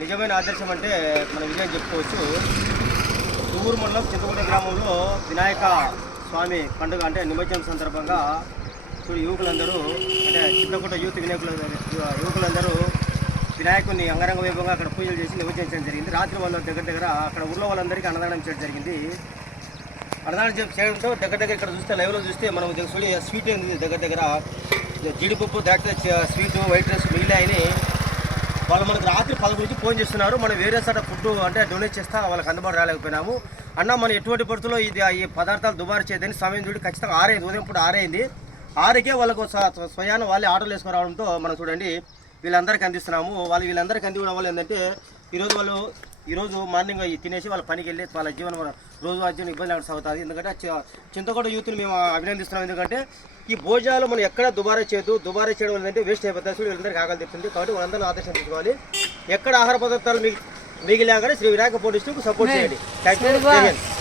నిజమైన ఆదర్శం అంటే మన విజయం చెప్పుకోవచ్చు. తూరు మండలం చింతకుంట గ్రామంలో వినాయక స్వామి పండుగ అంటే నిమజ్జనం సందర్భంగా చూడు యువకులందరూ అంటే చింతకుంట యూత్ వినాయకులు యువకులందరూ వినాయకుడిని అంగరంగ వైభవంగా అక్కడ పూజలు చేసి నిమజ్జించడం జరిగింది. రాత్రి వాళ్ళ దగ్గర దగ్గర అక్కడ ఊళ్ళో వాళ్ళందరికీ అన్నదానం చేయడం జరిగింది. అన్నదానం చేయడంతో దగ్గర దగ్గర ఇక్కడ చూస్తే లైవ్లో చూస్తే మనం చూడి స్వీట్ ఏంది దగ్గర దగ్గర జీడిపప్పు ద్రాక్ష స్వీటు స్వీట్ వైట్ రైస్ మిగిలాయని వాళ్ళు మనకు రాత్రి పదకొండు నుంచి ఫోన్ చేస్తున్నారు. మనం వేరే చోట ఫుడ్ అంటే డొనేట్ చేస్తా వాళ్ళకి అందుబాటు రాలేకపోయినాము. అన్న మనం ఎటువంటి పరిస్థితుల్లో ఇది ఈ పదార్థాలు దుబారు చేయదని సమయం చూడి ఖచ్చితంగా ఆరైంది ఉదయం పూట ఆరైంది ఆరికే వాళ్ళకు స్వ- స్వయాన వాళ్ళే ఆర్డర్లు వేసుకురావడంతో మనం చూడండి వీళ్ళందరికీ అందిస్తున్నాము. వాళ్ళు వీళ్ళందరికీ అందివ్వడం వల్ల ఏంటంటే ఈరోజు వాళ్ళు ఈరోజు మార్నింగ్ తినేసి వాళ్ళ పనికి వెళ్ళి వాళ్ళ జీవనం రోజు జీవనం ఇబ్బంది లేకుండా సాగుతుంది. ఎందుకంటే చింతకోట యూత్ని మేము అభినందిస్తున్నాం. ఎందుకంటే ఈ భోజనాలు మనం ఎక్కడ దుబారా చేయదు దుబారా చేయడం ఏంటంటే వేస్ట్ అయిపోతుంది. వీళ్ళందరికీ ఆకలి తెస్తుంది కాబట్టి వాళ్ళందరూ ఆదర్శం తీసుకోవాలి ఎక్కడ ఆహార పదార్థాలు మిగి మిగిలినా కానీ శ్రీ వినాయక పోటీ సపోర్ట్ చేయండి. Thank you